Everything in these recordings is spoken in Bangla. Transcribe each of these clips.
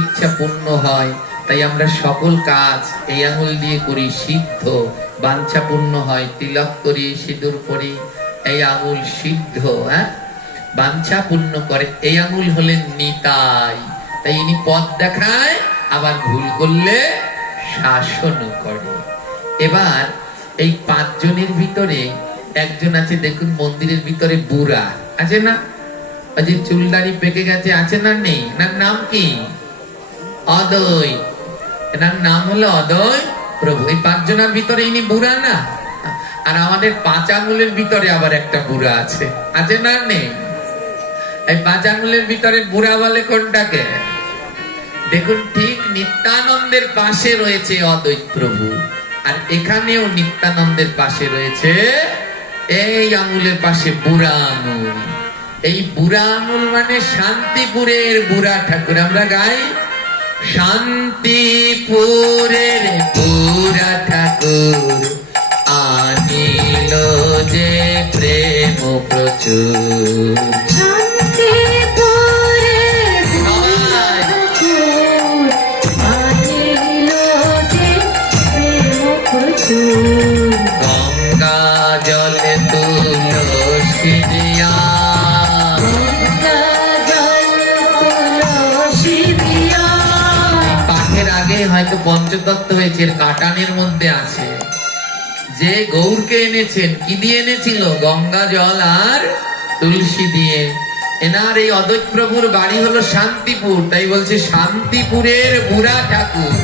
ইচ্ছা পূর্ণ হয়। তাই আমরা সকল কাজ এই আঙুল দিয়ে করি, সিদ্ধ। বাঞ্ছা পূর্ণ হয়, তিলক করি, সিঁদুর পরি, এই আঙুল সিদ্ধ। বাঞ্ছা পূর্ণ করে। এই আঙুল হলেন নিতাই। তাই ইনি পথ দেখায়, আবার ভুল করলে শাসন করে। এবার এই 5 জনের ভিতরে একজন আছে, দেখুন মন্দিরের ভিতরে বুড়া আছে না, ওই যে চুলদাড়ি পেকে গেছে, আছে না নেই? এনার নাম কি? অদয়। এনার নাম হলো অদয় প্রভু। এই 5 জনের ভিতরে ইনি বুড়া না? আর আমাদের 5 আঙ্গুলের ভিতরে আবার একটা বুড়া আছে, আছে না নেই? এই 5 আঙ্গুলের ভিতরে বুড়া বলে কোনটাকে? দেখুন, ঠিক নিত্যানন্দের পাশে রয়েছে অদ্বৈত প্রভু, আর এখানেও নিত্যানন্দের পাশে রয়েছে এই আঙুলের পাশে বুড়া আঙুল। এই বুড়া আঙুল মানে শান্তিপুরের বুড়া ঠাকুর। আমরা গাই, শান্তিপুরের বুড়া ঠাকুর আনিল যে প্রেম প্রচুর। গঙ্গা জলে তুলসী দিয়া, পাঠের আগে হয়তো পঞ্চতত্ত্ব হয়েছে, কাটানের মধ্যে আছে যে গৌরকে এনেছেন, কি দিয়ে এনেছিল? গঙ্গা জল আর তুলসী দিয়ে। এনার এই অদ্বৈত প্রভুর বাড়ি হলো শান্তিপুর, তাই বলছে শান্তিপুরের বুড়া ঠাকুর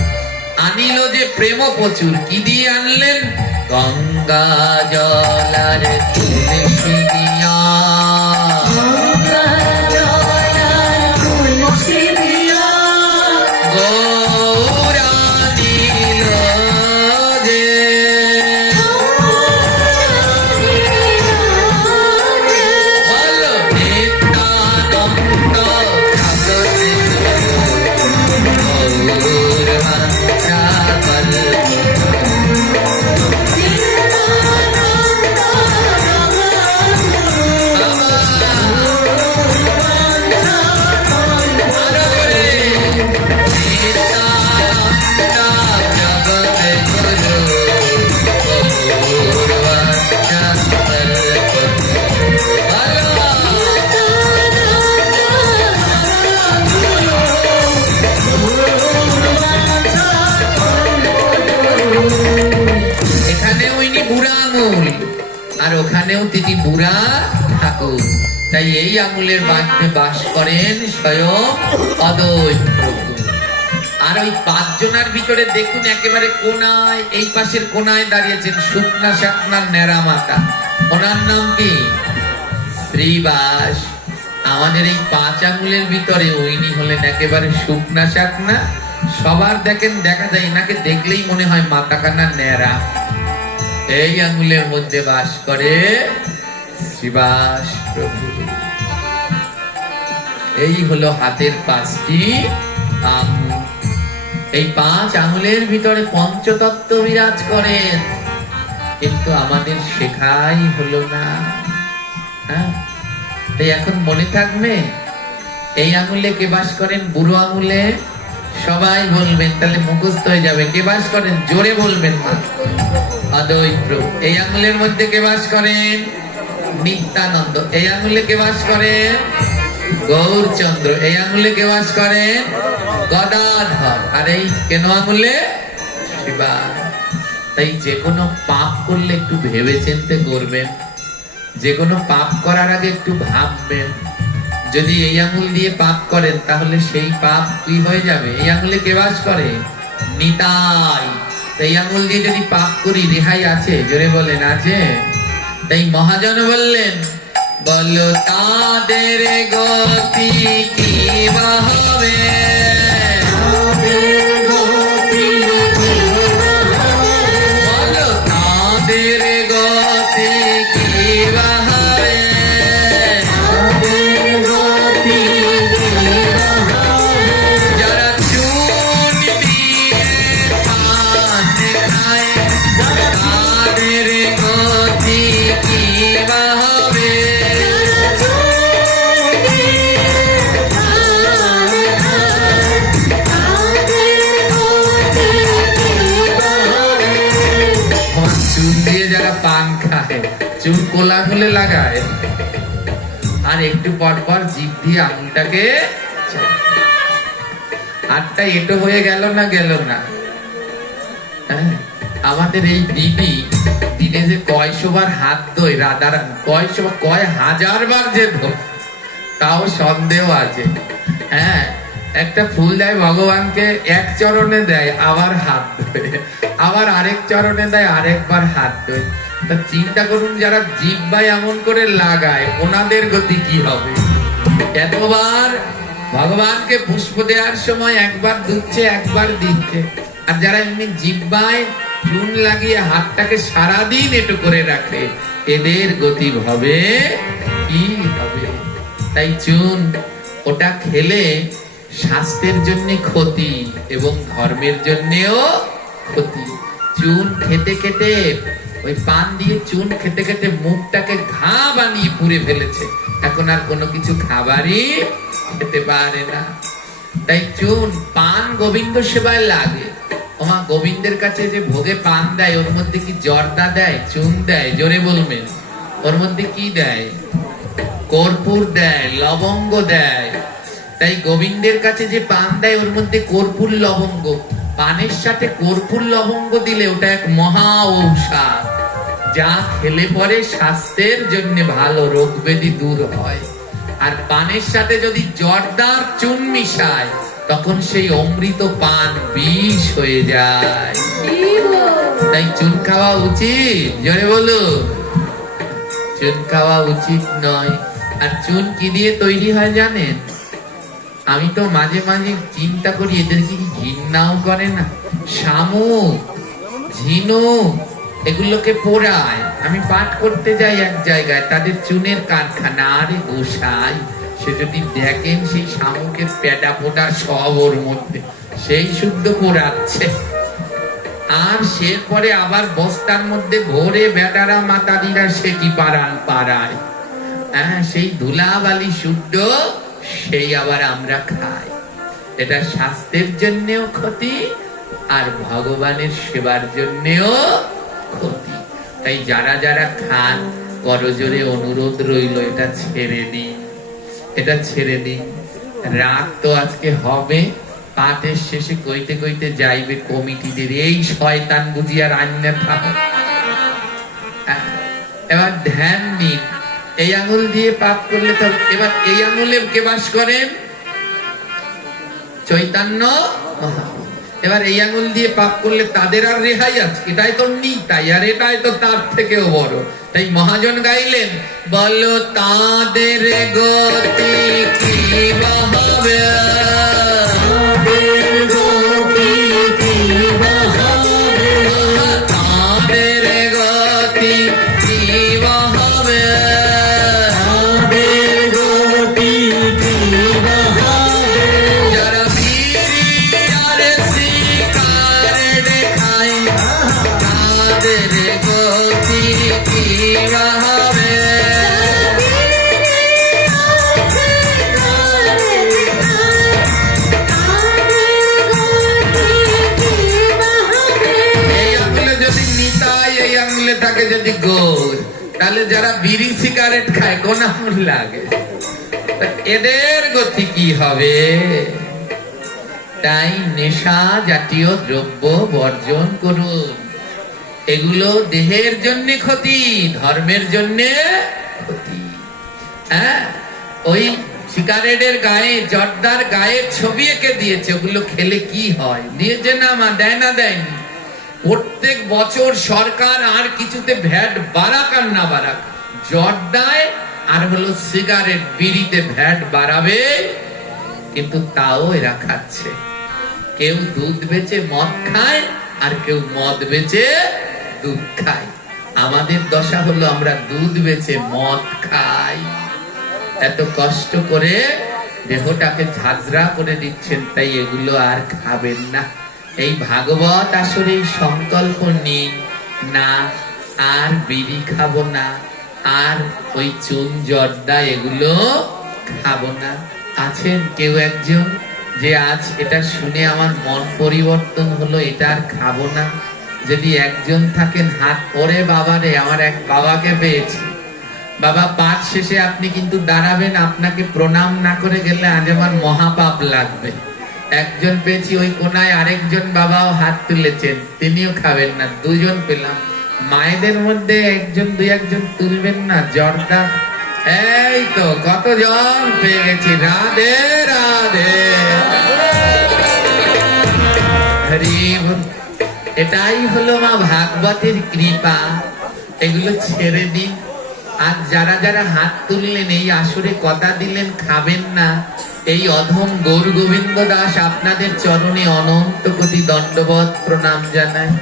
আনিল যে প্রেম প্রচুর। কি দিয়ে আনলেন? গঙ্গা জল আর তুলসী দিয়া। গৌর আনিল যে, বলো নিত্যানন্দ আর ওখানেও তিনি বুড়া ঠাকুর। তাই এই আঙুলের মধ্যে বাস করেন স্বয়ং অদ্বৈত প্রভু। আর ওই 5 জনের ভিতরে দেখুন একেবারে কোনায়, এই পাশের কোনায় দাঁড়িয়েছেন শুকনা শাকনার ন্যাড়া মাথা। ওনার নাম কি? শ্রীবাস। আমাদের এই 5 আঙুলের ভিতরে উনি হলেন একেবারে শুকনা শাকনা। সবার দেখেন, দেখা যায় এনাকে দেখলেই মনে হয় মাথাখানা ন্যাড়া। এই আঙুলের মধ্যে বাস করে শ্রীবাস প্রভু। এই হলো হাতের 5টি আঙুল। এই 5 আঙুলের ভিতরে পঞ্চতত্ত্ব বিরাজ করেন, কিন্তু আমাদের শেখাই হলো না। তাই এখন মনে থাকবে, এই আঙুলে কে বাস করেন? বুড়ো আঙুলে। সবাই বলবেন, তাহলে মুখস্থ হয়ে যাবে। কে বাস করেন? জোরে বলবেন না। অদ্বৈত প্রভু। এই আঙুলের মধ্যে কে বাস করেন? নিত্যানন্দ। এই আঙুলে কে বাস করেন? গৌরচন্দ্র। এই আঙুলে কে বাস করেন? গদাধর। আর এই কেন আঙুলে? শিবাস। তাই যে কোনো পাপ করলে একটু ভেবে চিন্তে করবেন, যে কোনো পাপ করার আগে একটু ভাববেন। যদি এই আঙুল দিয়ে পাপ করেন তাহলে সেই পাপ কি হয়ে যাবে? এই আঙুলে কে বাস করে? নিতাই। এই আঙুল দিয়ে যদি পাপ করি রেহাই আছে? জোরে বলেন, আছে? তাই মহাজন বললেন, বলো তাদের গতি কি বা হবে? বলো তাদের গতি কি বা হবে? যারা চুন দিয়ে পান খায় তাদের গতি কি বা হবে? লাগায়, চুল কোলা হলে লাগায়, আর একটু পর পর জিভ দিয়ে আঙুলটাকে হাতটা এটো হয়ে গেল না, গেল না? আমাদের এই দিদি দিনে যে কয়শোবার হাত ধোয়, রাধারান কয়শোবার, কয় হাজার বার যে ধোয় তাও সন্দেহ আছে। হ্যাঁ, একটা ফুল দেয় ভগবানকে, এক চরণে দেয় আবার হাত ধোয়, আবার আরেক চরণে দেয় আরেকবার হাত ধোয়। তা চিন্তা করুন, যারা জিহ্বায় এমন করে লাগায় ওনাদের গতি কি হবে? এতবার ভগবানকে পুষ্প দেওয়ার সময় একবার ধুচ্ছে একবার দিচ্ছে, আর যারা এমনি জিহ্বায় চুন লাগিয়ে হাতটাকে সারাদিন এটু করে রাখে, এদের গতি হবে কি হবে? তাই চুন ওটা খেলে স্বাস্থ্যের জন্য ক্ষতি এবং ধর্মের জন্যেও ক্ষতি। চুন খেতে খেতে, ওই পান দিয়ে চুন খেতে খেতে মুখটাকে ঘা বানিয়ে পুড়ে ফেলেছে, এখন আর কোনো কিছু খাবারই খেতে পারে না। তাই চুন, পান গোবিন্দ সেবায় লাগে। ওমা, গোবিন্দের কাছে যে ভোগে পান দেয় ওর মধ্যে কি জর্দা দেয়, চুন দেয়? জোরে বলবেন, ওর মধ্যে কি দেয়? কর্পূর দেয়, লবঙ্গ দেয়। তাই গোবিন্দের কাছে যে পান দেয় ওর মধ্যে কর্পূর লবঙ্গ, পানের সাথে কর্পূর লবঙ্গ দিলে ওটা এক মহা ঔষধ, যা খেলে পরে স্বাস্থ্যের জন্য ভালো, রোগ ব্যাধি দূর হয়। আর পানের সাথে যদি জর্দার চুন মিশায় তখন সেই অমৃত পান বিষ হয়ে যায়। তাই চুন খাওয়া উচিত? জোরে বলো, চুন খাওয়া উচিত নয়। আর চুন কি দিয়ে তৈরি হয় জানেন? আমি তো মাঝে মাঝে চিন্তা করি এদের কি ঘৃণাও করে না? শামুক, ঝিনুক এগুলোকে পোড়ায়। আমি পাঠ করতে যাই এক জায়গায়, তাদের চুনের কারখানা। আরে গোসাই, সে যদি দেখেন সেই শামুকের পেটা পোটা সব ওর মধ্যে, সেই শুদ্ধ পোড়াচ্ছে। আর সে পরে আবার বস্তার মধ্যে ভরে বেটারা মাতাদিরা সে কি পারান পাড়ায়। হ্যাঁ, সেই ধুলাবালি শুদ্ধ, সেই আবার আমরা খাই। এটা স্বাস্থ্যের জন্যও ক্ষতি আর ভগবানের সেবার জন্যও ক্ষতি। তাই যারা যারা খান, করজোরে অনুরোধ রইল, এটা ছেড়ে দিন, এটা ছেড়ে দিন। রাত তো আজকে হবে, পাঠের শেষে কইতে কইতে যাইবে কমিটিদের, এই শয়তান বুঝিয়া রান্না থাক। এবার ধ্যান নিন, এই আঙুল দিয়ে পাপ করলে তো, এবার এই আঙুলে কে বাস করেন? চৈতন্য মহাপ্রভু। এবার এই আঙুল দিয়ে পাপ করলে তাদের আর রেহাই আছে? এটাই তো নিতাই, আর এটাই তো তার থেকেও বড়। তাই মহাজন গাইলেন, বলো তাদের গতি কি হবে, তাদের গতি কি হবে, যারা বিড়ি আর সিগারেট খায় তাদের গতি কি হবে। থাকে যদি গোর, তাহলে যারা বিড়ি সিগারেট খায় কোন আঙুল লাগে? এদের গতি কি হবে? তাই নেশা জাতীয় দ্রব্য বর্জন করুন। এগুলো দেহের জন্য ক্ষতি, ধর্মের জন্য ক্ষতি। হ্যাঁ, ওই সিগারেটের গায়ে, জর্দার গায়ে ছবি এঁকে দিয়েছে, ওগুলো খেলে কি হয়? দিয়েছে না মা? দেয় না? দেয়নি? প্রত্যেক বছর সরকার আর কিছুতে ভ্যাট বাড়াক আর না বাড়াক, জর্দায় আর হলো সিগারেট, বিড়িতে ভ্যাট বাড়াবে, কিন্তু তাও এরা খাচ্ছে। কেউ দুধ বেচে মদ খায় আর কেউ মদ বেচে দুধ খায়। আমাদের দশা হলো আমরা দুধ বেচে মদ খাই। এত কষ্ট করে দেহটাকে ঝাঁঝরা করে দিচ্ছেন, তাই এগুলো আর খাবেন না। এই ভাগবত আসলে সংকল্প নিন, না আর বিড়ি খাবো না, আর ওই চুন জর্দা এগুলো খাবো না। আছেন কেউ একজন যে আজ এটা শুনে আমার মন পরিবর্তন হলো, এটা আর খাবো না? যদি একজন থাকেন হাত, ওরে বাবারে, আমার এক বাবাকে পেয়েছি। বাবা, পাঠ শেষে আপনি কিন্তু দাঁড়াবেন, আপনাকে প্রণাম না করে গেলে আজ আমার মহাপাপ লাগবে। একজন পেয়েছি ওই কোনায়, আরেকজন বাবাও হাত তুলেছেন, তিনিও খাবেন না। দুজন পেলাম। মায়েদের মধ্যে একজন দুই একজন তুলবেন না, জর্দা। এই তো কতজন পেয়ে গেছি। রাধে রাধে, হরি বল। এটাই হলো মা ভাগবতের কৃপা। এগুলো ছেড়ে দিন। আর যারা যারা হাত তুললেন, এই আসরে কথা দিলেন খাবেন না, এই অধম গৌর গোবিন্দ দাস আপনাদের চরণে অনন্ত কোটি দণ্ডবত প্রণাম জানায়।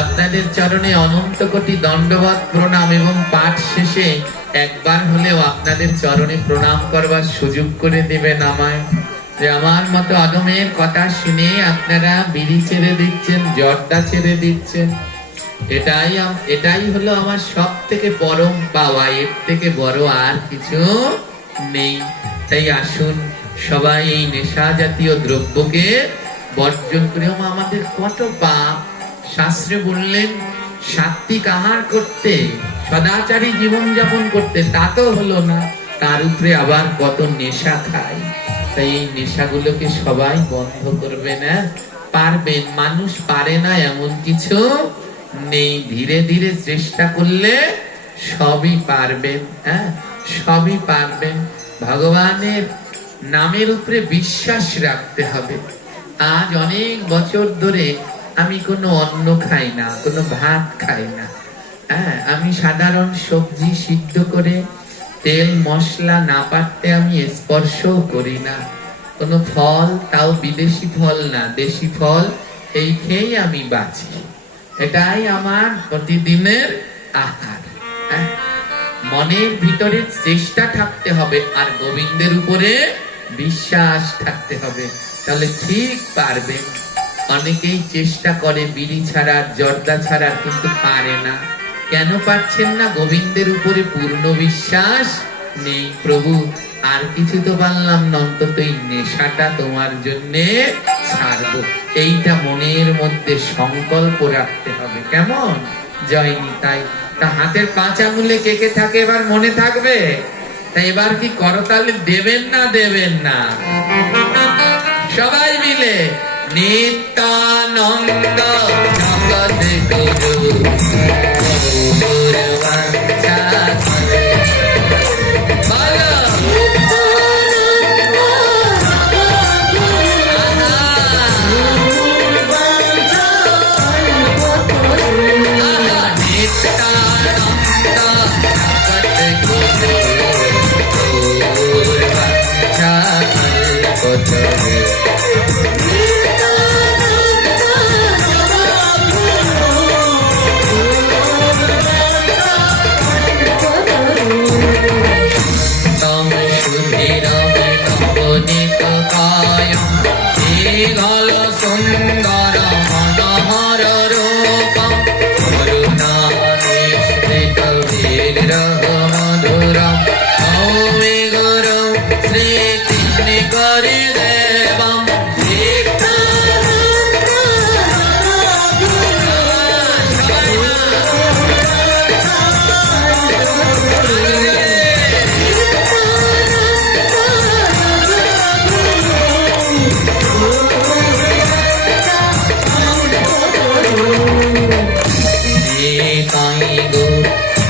আপনাদের চরণে অনন্ত কোটি দণ্ডবত প্রণাম। এবং পাঠ শেষে একবার হলেও আপনাদের চরণে প্রণাম করবার সুযোগ করে দেবেন আমায়, যে আমার মতো অধমের কথা শুনে আপনারা বিড়ি ছেড়ে দিচ্ছেন, জর্দা ছেড়ে দিচ্ছেন। এটাই হলো আমার সব থেকে পরম পাওয়া। এর থেকে বড় আর কিছু নেই। তাই আসুন সবাই এই নেশা জাতীয় দ্রব্যকে বর্জন করে। আমাদের কত পাপ। শাস্ত্রে বললেন সাত্বিক আহার করতে, সদাচারী জীবন যাপন করতে, তা তো হলো না, তার উপরে আবার কত নেশা খায়। তাই এই নেশাগুলোকে সবাই বন্ধ করবে না, পারবেন। মানুষ পারে না এমন কিছু নেই। ধীরে ধীরে চেষ্টা করলে সবই পারবেন। হ্যাঁ, সবই পারবেন। ভগবানের নামের উপরে বিশ্বাস রাখতে হবে। আজ অনেক বছর ধরে আমি কোনো অন্ন খাই না, কোনো ভাত খাই না। হ্যাঁ, আমি সাধারণ সবজি সিদ্ধ করে তেল মশলা না পারতে আমি স্পর্শও করি না। কোনো ফল, তাও বিদেশি ফল না, দেশি ফল, এই খেয়েই আমি বাঁচি। এটাই আমার প্রতিদিনের আহার। মনের ভিতরে চেষ্টা থাকতে হবে, আর গোবিন্দের উপরে বিশ্বাস থাকতে হবে, তাহলে ঠিক পারবেন। অনেকেই চেষ্টা করে বিড়ি ছাড়ার, জর্দা ছাড়ার, কিন্তু পারে না। কেন পারছেন না? গোবিন্দের উপরে পূর্ণ বিশ্বাস নেই। প্রভু, আর কিছু তো পারলাম না, অন্তত এই নেশাটা তোমার জন্য ছাড়বো, এইটা মনের মধ্যে সংকল্প রাখতে হবে। কেমন? জয় নিতাই। তা হাতের 5 আঙ্গুলে কে কে থাকে এবার মনে থাকবে? তাই এবার কি করতালি দেবেন না দেবেন না? সবাই মিলে নিত্যানন্দ জগৎ গুরু সুন্দর মনোহর রূপ করুণা নিঃসৃত বীর মধুর সৌমি গুরু স্মৃতি করে দেবম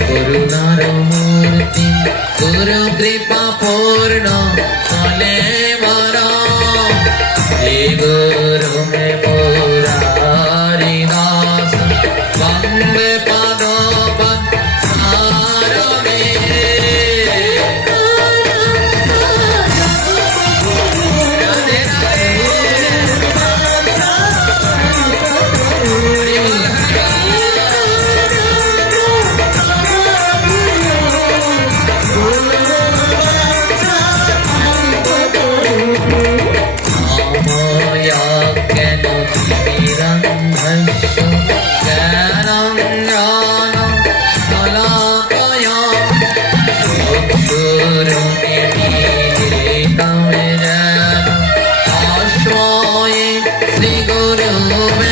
করুণার মূর্তি গুরু কৃপা পূর্ণ ফলে মরা গুরু মে মুরারি দাস বন্দে পদ পদ্মারমে শ্রী গুরু নমঃ।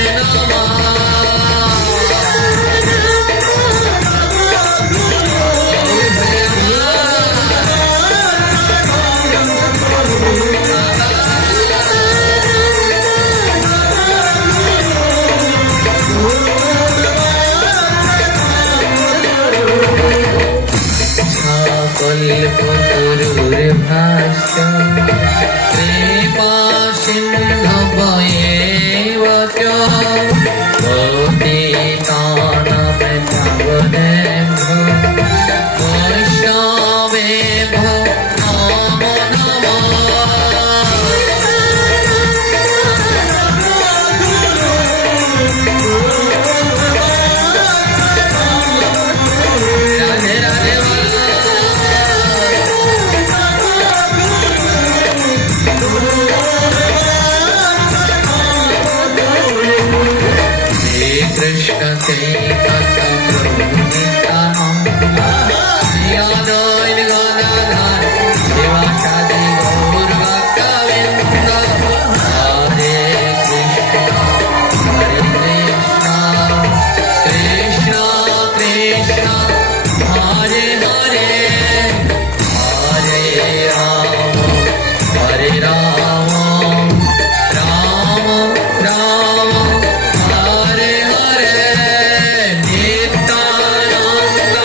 বান্ধবয়েব চ পতিতানাং পাবনেভ্যো বৈষ্ণবেভ্যো নমো নমঃ। রাধে রাধে শ্রী কৃষ্ণ চৈতন্য প্রভু নিত্যানন্দ শ্রী অদ্বৈত গদাধর শিবাসাদি গৌর ভক্তবৃন্দ। হরে কৃষ্ণ হরে কৃষ্ণ কৃষ্ণ কৃষ্ণ হরে হরে হরে রাম হরে রাম রাম রাম হরে হরে নিত্যানন্দ।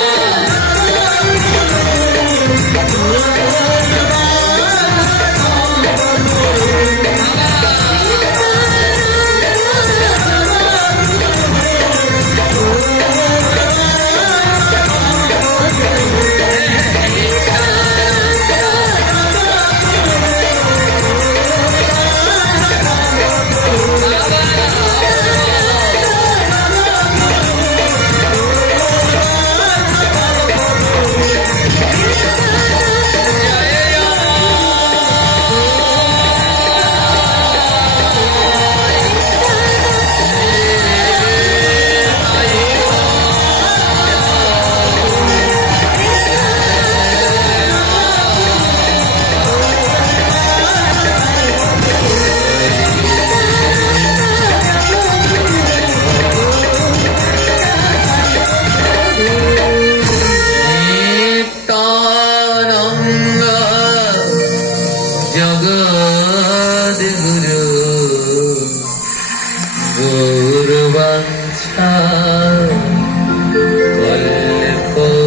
নিত্যানন্দ জগদ্গুরু গৌরবংশা কল্পতরু।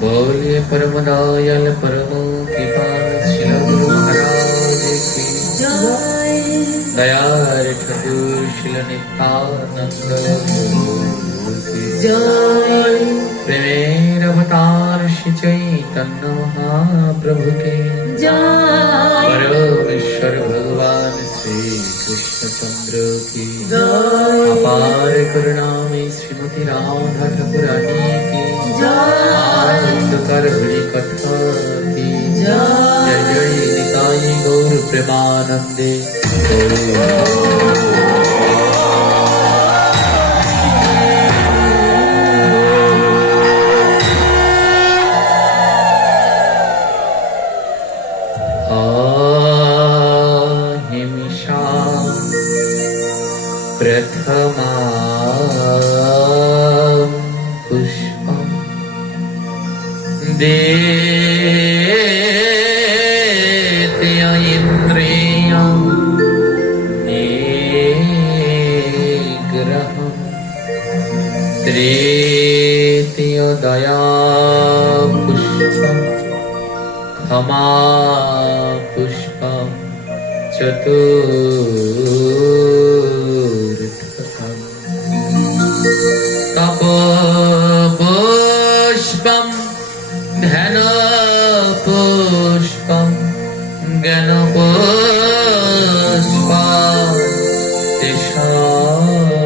बोलिए परम दयाल परम कृपाल श्री गुरु महाराज की दयाल ठाकुर श्री नित्यानंद प्रेमेर अवतार श्री चैतन्य महाप्रभु के परमेश्वर भगवान श्री कृष्णचंद्र की अपार करुणा में श्रीमती राधा ठाकुरानी की आनंदकर हरि कथा की जय जय निताई गौर प्रेमानंदे। अहिंसा प्रथमा पुष्पं देत्य इन्द्रियं निग्रहं तृतीय दया पुष्पं क्षमा पुष्पं चतुर्थकम् तपो पुष्पं ध्यान पुष्पं ज्ञान पुष्पं तेषाप्तकम्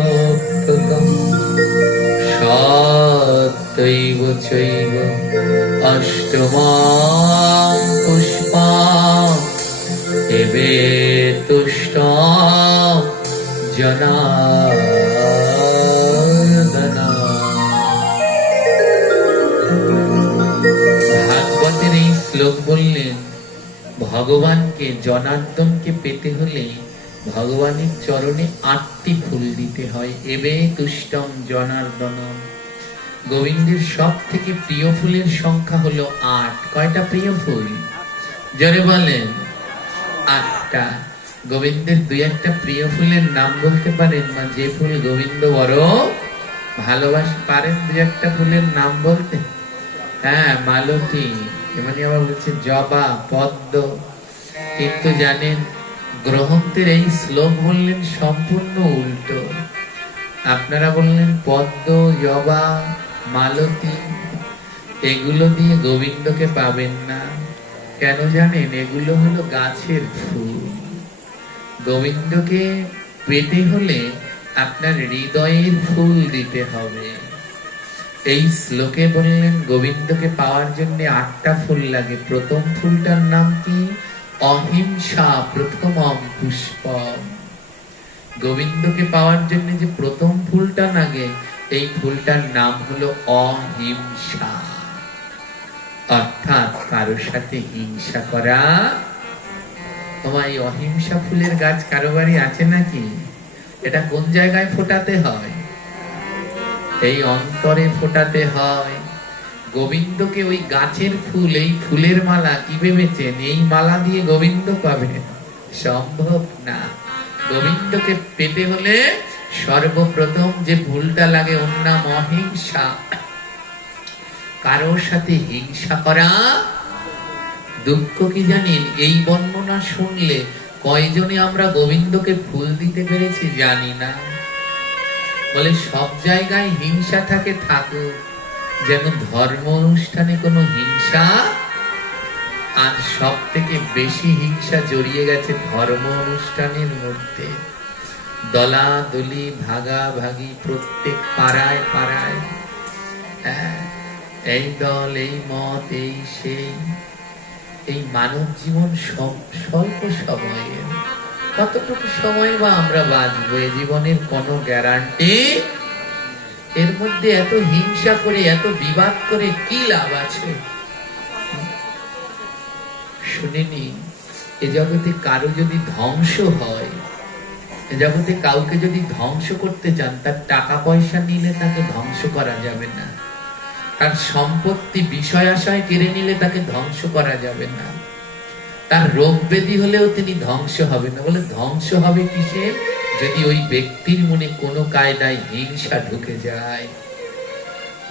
सात्वैव चैव अष्टमं पुष्पं एवे तुष्टं जनार्दन। ভাগবতের এই শ্লোক বললেন ভগবানকে জনার্দনকে পেতে হলে ভগবানের চরণে 8টি ফুল দিতে হয়। এবে তুষ্টম জনার্দন। গোবিন্দের সব থেকে প্রিয় ফুলের সংখ্যা হলো 8। কয়টা প্রিয় ফুল? জোরে বলেন। 8টা। গোবিন্দের 2-1টা প্রিয় ফুলের নাম বলতে পারেন? মা যে ফুল গোবিন্দ বড় ভালোবাসে, পারেন 2-1টা ফুলের নাম বলতে? হ্যাঁ, মালতী, এমনি আবার বলছে জবা, পদ্ম। কিন্তু জানেন গ্রহন্তের এই শ্লোক বললেন সম্পূর্ণ উল্টো। আপনারা বললেন পদ্ম, জবা, মালতী, এগুলো দিয়ে গোবিন্দকে পাবেন না। কেন জানেন? এগুলো হলো গাছের ফুল। গোবিন্দকে পেতে হলে আপনার হৃদয়ের ফুল দিতে হবে। এই শ্লোকে বললেন গোবিন্দকে পাওয়ার জন্য 8টা ফুল লাগে। প্রথম ফুলটার নাম কি? অহিংসা প্রথমম পুষ্পম। গোবিন্দকে পাওয়ার জন্য যে প্রথম ফুলটা লাগে, এই ফুলটার নাম হলো অহিংসা। অর্থাৎ কারোর সাথে হিংসা করা। তোমার এই অহিংসা ফুলের গাছ কারো বাড়ি আছে নাকি? এটা কোন জায়গায় ফোটাতে হয়? এই অন্তরে ফোটাতে হয়। গোবিন্দকে ওই গাছের ফুল, এই ফুলের মালা কি ভেবেছেন এই মালা দিয়ে গোবিন্দ পাবে? সম্ভব না। গোবিন্দকে পেতে হলে সর্বপ্রথম যে ফুলটা লাগে ওর নাম অহিংসা। কারোর সাথে হিংসা করা। দুঃখ কি জানেন? এই বর্ণনা শুনলে কয়জনে আমরা গোবিন্দকে ফুল দিতে পেরেছি জানি না। বলে সব জায়গায় হিংসা থাকে, থাকুক, যেন ধর্ম অনুষ্ঠানে কোনো হিংসা। আর সব থেকে বেশি হিংসা জড়িয়ে গেছে ধর্ম অনুষ্ঠানের মধ্যে। দলাদলি, ভাগাভাগি, প্রত্যেক পাড়ায় পাড়ায় এই দল, এই মত, এই সেই। এই মানব জীবন স্বল্প সময়ের। কতটুকু সময় বা আমরা বাঁচবো? এ জীবনের কোনো গ্যারান্টি। এর মধ্যে এত হিংসা করে, এত বিবাদ করে কি লাভ আছে? শুনেনি এ জগতে কারো যদি ধ্বংস হয়, এ জগতে কাউকে যদি ধ্বংস করতে চান, তার টাকা পয়সা নিলে তাকে ধ্বংস করা যাবে না। তার সম্পত্তি বিষয় আশায় কেড়ে নিলে তাকে ধ্বংস করা যাবে না। তার রোগ ব্যাধি হলেও তিনি ধ্বংস হবে না। বলে ধ্বংস হবে কিসে? যদি ওই ব্যক্তির মনে কোনো কায়দায় হিংসা ঢুকে যায়।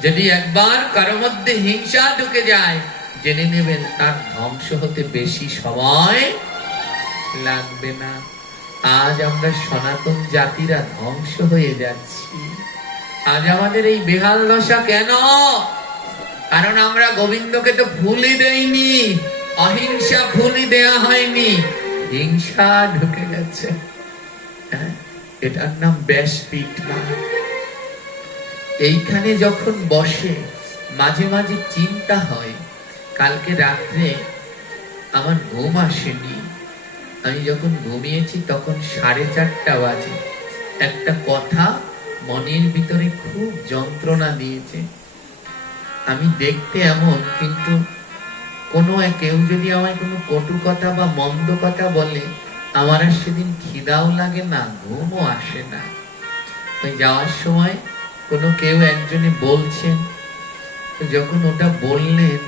যদি একবার কারো মধ্যে হিংসা ঢুকে যায়, জেনে নেবেন তার ধ্বংস হতে বেশি সময় লাগবে না। আজ আমরা সনাতন জাতিরা ধ্বংস হয়ে যাচ্ছি। আজ আমাদের এই বেহাল দশা কেন? কারণ আমরা গোবিন্দকে তো ফুলই দেইনি, অহিংসা ফুলই দেয়া হয়নি, হিংসা ঢুকে গেছে। এটার নাম ব্যাসপীঠ না। এইখানে যখন বসে মাঝে মাঝে চিন্তা হয়, কালকে রাত্রে আমার ঘুম আসেনি। আমি যখন ঘুমিয়েছি তখন 4:30 বাজে। একটা কথা মনের ভিতরে খুব যন্ত্রণা দিয়েছে। আমি দেখতে এমন, কিন্তু কেউ যদি আমায় কোনো কটু কথা বা মন্দ কথা বলে, আমার আর সেদিন খিদাও লাগে না, ঘুমও আসে না। ওই যাওয়ার সময় কেউ একজনে বলছেন, তো যখন ওটা বললেন,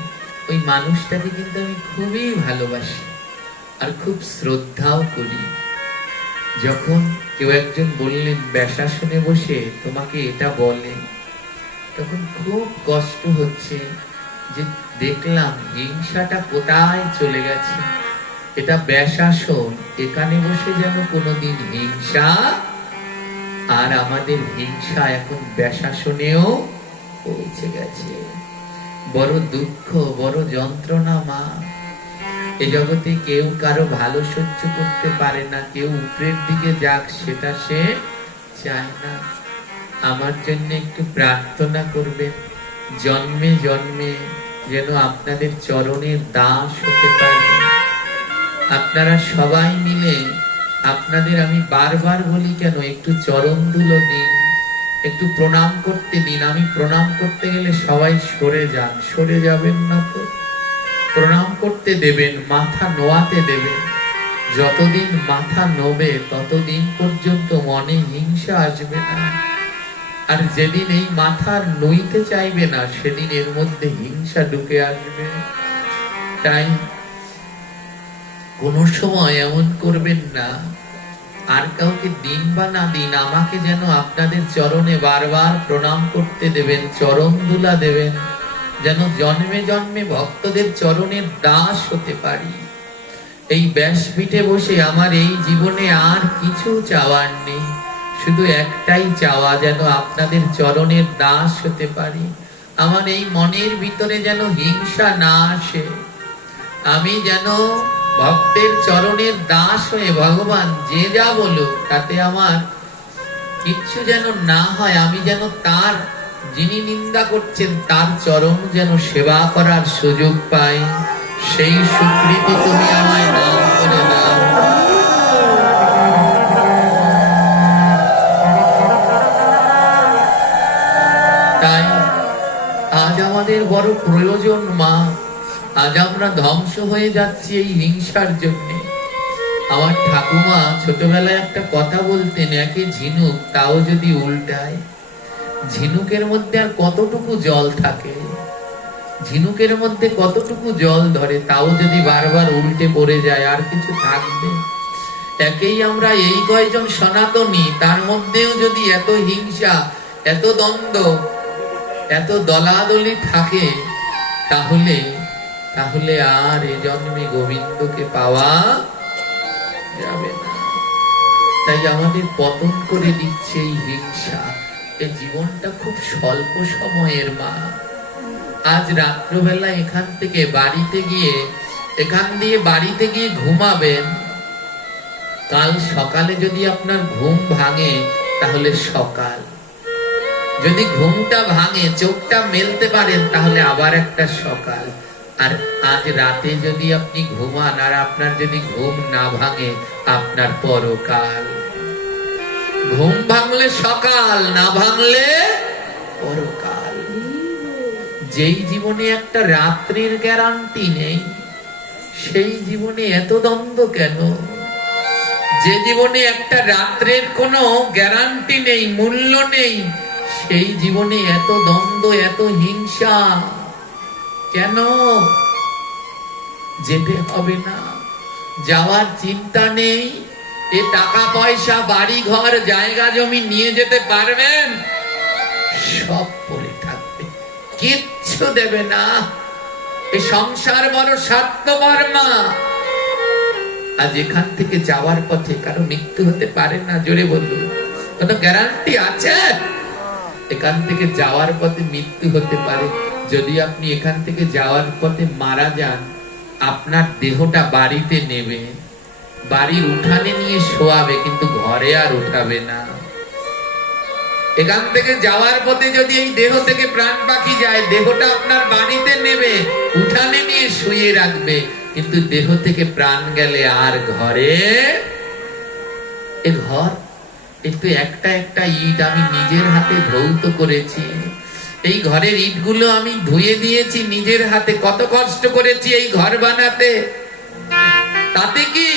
ওই মানুষটাকে কিন্তু আমি খুবই ভালোবাসি আর খুব শ্রদ্ধাও করি। যখন কেউ একজন বললেন ব্যাসাসনে বসে তোমাকে এটা বলে, তখন খুব কষ্ট হচ্ছে যে দেখলাম হিংসাটা কোথায় চলে গেছে। এটা ব্যাসাসন, এখানে বসে যেন কোনোদিন হিংসা, আর আমাদের হিংসা এখন ব্যাসাসনেও পৌঁছে গেছে। বড় দুঃখ, বড় যন্ত্রণা মা। এ জগতে কেউ কারো ভালো সহ্য করতে পারে না, কেউ উপরের দিকে যাক সেটা সে চায় না। আমার জন্য একটু প্রার্থনা করবেন, জন্মে জন্মে যেন আপনাদের চরণের দাস হতে পারে। আপনারা সবাই মিলে, আপনাদের আমি বারবার বলি কেন, একটু চরণ ধুলো দিন, একটু প্রণাম করতে দিন। আমি প্রণাম করতে গেলে সবাই সরে যান, সরে যাবেন না তো। প্রণাম করতে দেবেন, মাথা নোয়াতে দেবেন। যতদিন মাথা নোবে ততদিন পর্যন্ত মনে হিংসা আসবে না। আর যেদিন এই মাথা নইতে চাইবে না, সেদিন এর মধ্যে হিংসা ঢুকে আসবে। তাই কোন সময় এমন করবেন না, আর কাউকে দিন বা না দিন, আমাকে যেন আপনাদের চরণে বারবার প্রণাম করতে দেবেন, চরণ ধুলা দেবেন। যেন জন্মে জন্মে ভক্তদের চরণের দাস হতে পারি। এই ব্যাসপীঠে বসে আমার এই জীবনে আর কিছু চাওয়ার নেই, শুধু একটাই চাওয়া, যেন আপনাদের চরণের দাস হতে পারি। আমার এই মনের ভিতরে যেন হিংসা না আসে, আমি যেন ভক্তের চরণের দাস হয়ে ভগবান যে যা বলুক তাতে আমার কিচ্ছু যেন না হয়, আমি যেন তার, যিনি নিন্দা করছেন তার চরণ যেন সেবা করার সুযোগ পাই, সেই স্বীকৃতি তুমি আমায় দান করে দাও। তাই আজ আমাদের বড় প্রয়োজন মা, আজ আমরা ধ্বংস হয়ে যাচ্ছি এই হিংসার জন্য। আমার ঠাকুমা ছোটবেলায় একটা কথা বলতেন, একে ঝিনুক তাও যদি উল্টায়, ঝিনুকের মধ্যে আর কতটুকু জল থাকে, ঝিনুকের মধ্যে কতটুকু জল ধরে, তাও যদি বারবার উল্টে পড়ে যায় আর কিছু থাকবে? একেই আমরা এই কয়জন সনাতনী, তার মধ্যেও যদি এত হিংসা, এত দ্বন্দ্ব, এত দলাদলি থাকে, তাহলে তাহলে আর এ জন্মে গোবিন্দকে পাওয়া যাবে না। তাই আমাদের পতন করে দিচ্ছে এই হিংসা। এই জীবনটা খুব স্বল্প সময়ের মা। আজ রাত্রবেলা এখান থেকে বাড়িতে গিয়ে, এখান দিয়ে বাড়িতে গিয়ে ঘুমাবেন, কাল সকালে যদি আপনার ঘুম ভাঙে তাহলে সকাল, যদি ঘুমটা ভাঙে চোখটা মেলতে পারেন তাহলে আবার একটা সকাল। আর আজ রাতে যদি আপনি ঘুমান আর আপনার যদি ঘুম না ভাঙে, আপনার পরকাল। ঘুম ভাঙলে সকাল, না ভাঙলে পরকাল। যেই জীবনে একটা রাত্রির গ্যারান্টি নেই, সেই জীবনে এত দ্বন্দ্ব কেন? যে জীবনে একটা রাত্রের কোনো গ্যারান্টি নেই, মূল্য নেই, সেই জীবনে এত দ্বন্দ্ব, এত হিংসা কেন? যেতে হবে না, যাওয়ার চিন্তা নেই। এ টাকা পয়সা, বাড়ি ঘর, জায়গা জমি নিয়ে যেতে পারবেন, সব পড়ে থাকবে, কিচ্ছু দেবে না। এ সংসার বড় স্বার্থপর মা। আজ এখান থেকে যাওয়ার পথে কারো মৃত্যু হতে পারে না, জোরে বলুন, কত গ্যারান্টি আছে? এখান থেকে যাওয়ার পথে মৃত্যু হতে পারে। যদি আপনি এখান থেকে যাওয়ার পথে মারা যান, আপনার দেহটা বাড়িতে নেবে, বাড়ির উঠানে নিয়ে শোয়াবে, কিন্তু ঘরে আর উঠাবে না। এখান থেকে যাওয়ার পথে যদি এই দেহ থেকে প্রাণ পাখি যায়, দেহটা আপনার বাড়িতে নেবে, উঠানে নিয়ে শুয়ে রাখবে, কিন্তু দেহ থেকে প্রাণ গেলে আর ঘরে, এ ঘর একটু একটা একটা ইট আমি নিজের হাতে ধৌত করেছি, এই ঘরের ইটগুলো আমি ধুয়ে দিয়েছি নিজের হাতে, কত কষ্ট করেছি এই ঘর বানাতে। তাতে কি,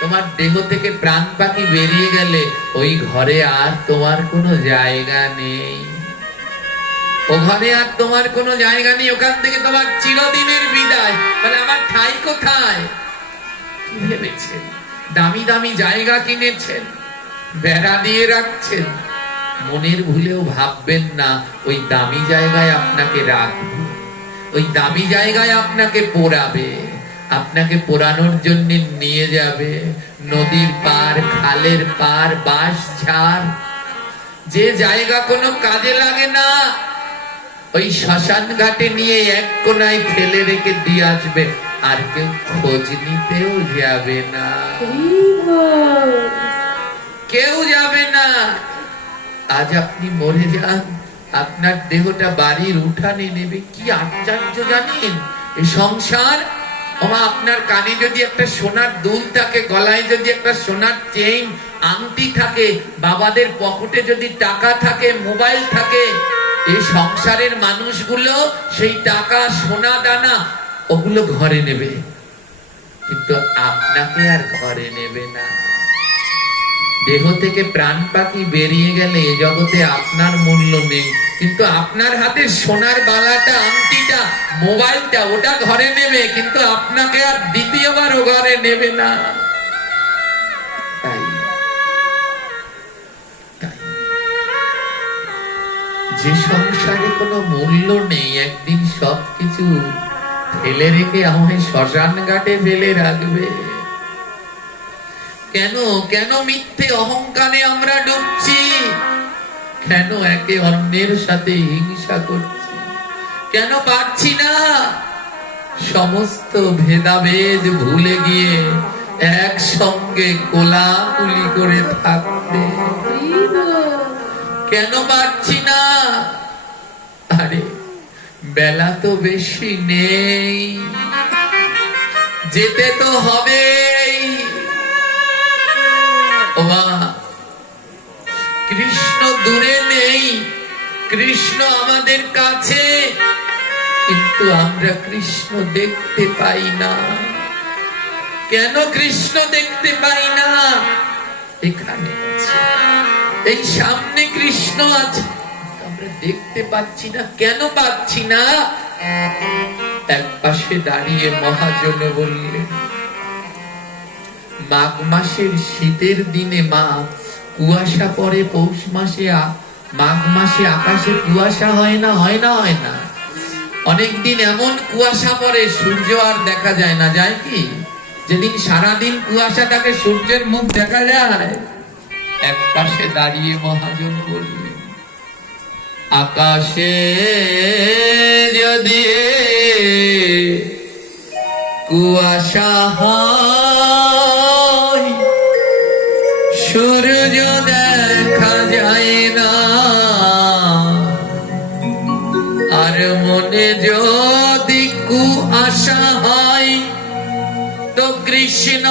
তোমার দেহ থেকে প্রাণ পাখি বেরিয়ে গেলে ওই ঘরে আর তোমার কোনো জায়গা নেই, ও ঘরে আর তোমার কোনো জায়গা নেই, ওখান থেকে তোমার চিরদিনের বিদায়। মানে আমার ঠাই কোথায়? কি ভেবেছেন? দামি দামি জায়গা কিনেছেন, বেড়া দিয়ে রাখছেন, মনের ভুলেও ভাববেন না ওই দামি জায়গায় আপনাকে রাখবে, ওই দামি জায়গায় আপনাকে পোড়াবে, আপনাকে পোড়ানোর জন্য নিয়ে যাবে নদীর পার, খালের পার, বাঁশ ঝাড়, যে জায়গা কোনো কাজে লাগে না, ওই শ্মশান ঘাটে নিয়ে এক কোনায় ফেলে রেখে দিয়ে আসবে, আর কেউ খোঁজ নিতেও যাবে না, কেউ যাবে না। আজ আপনি মরে যান, আপনার দেহটা বাড়ির উঠানে নেবে, কি আশ্চর্য জানেন? এই সংসার, আপনার কানে যদি একটা সোনার দুল থাকে, গলায় যদি একটা সোনার চেইন আংটি থাকে, বাবাদের পকেটে যদি টাকা থাকে, মোবাইল থাকে, এই সংসারের মানুষগুলো সেই টাকা, সোনা দানা ওগুলো ঘরে নেবে, কিন্তু আপনাকে আর ঘরে নেবে না। দেহ থেকে প্রাণ পাখি বেরিয়ে গেলে এ জগতে আপনার মূল্য নেই, কিন্তু আপনার হাতে সোনার বালাটা, আংটিটা, মোবাইলটা, ওটা ঘরে নেবে, কিন্তু আপনাকে আর দ্বিতীয়বারও ঘরে নেবে না। তাই যে সংসারে কোনো মূল্য নেই, একদিন সবকিছু ফেলে রেখে আমায় শ্মশান ঘাটে ফেলে রাখবে। কেন কেন মিথ্যে অহংকারে আমরা ডুবছি? কেন একে অন্যের সাথে হিংসা করছি? কেন পারছি না সমস্ত ভেদাভেদ ভুলে গিয়ে একসঙ্গে কোলাকুলি করে থাকতে? কেন পারছি না? আরে বেলা তো বেশি নেই, যেতে তো হবেই। ওমা, কৃষ্ণ দূরে নেই, কৃষ্ণ আমাদের কাছে, কিন্তু আমরা কৃষ্ণ দেখতে পাই না। কেন কৃষ্ণ দেখতে পাই না? এখানে আছে, এই সামনে কৃষ্ণ আছে, আমরা দেখতে পাচ্ছি না। কেন পাচ্ছি না? এক পাশে দাঁড়িয়ে মহাজন বললেন, মাঘ মাসের শীতের দিনে মা কুয়াশা পড়ে, পৌষ মাসে মাঘ মাসে আকাশে কুয়াশা হয় না? হয় না? হয় না? অনেকদিন এমন কুয়াশা পড়ে সূর্য আর দেখা যায় না। যায় কি? যেদিন সারাদিন কুয়াশা থাকে সূর্যের মুখ দেখা যায়। এক পাশে দাঁড়িয়ে মহাজন বললেন, আকাশে যদি কুয়াশা হয়, সূর্য দেখা যায় না, আর মনে যদি কুয়াশা হয় তো কৃষ্ণ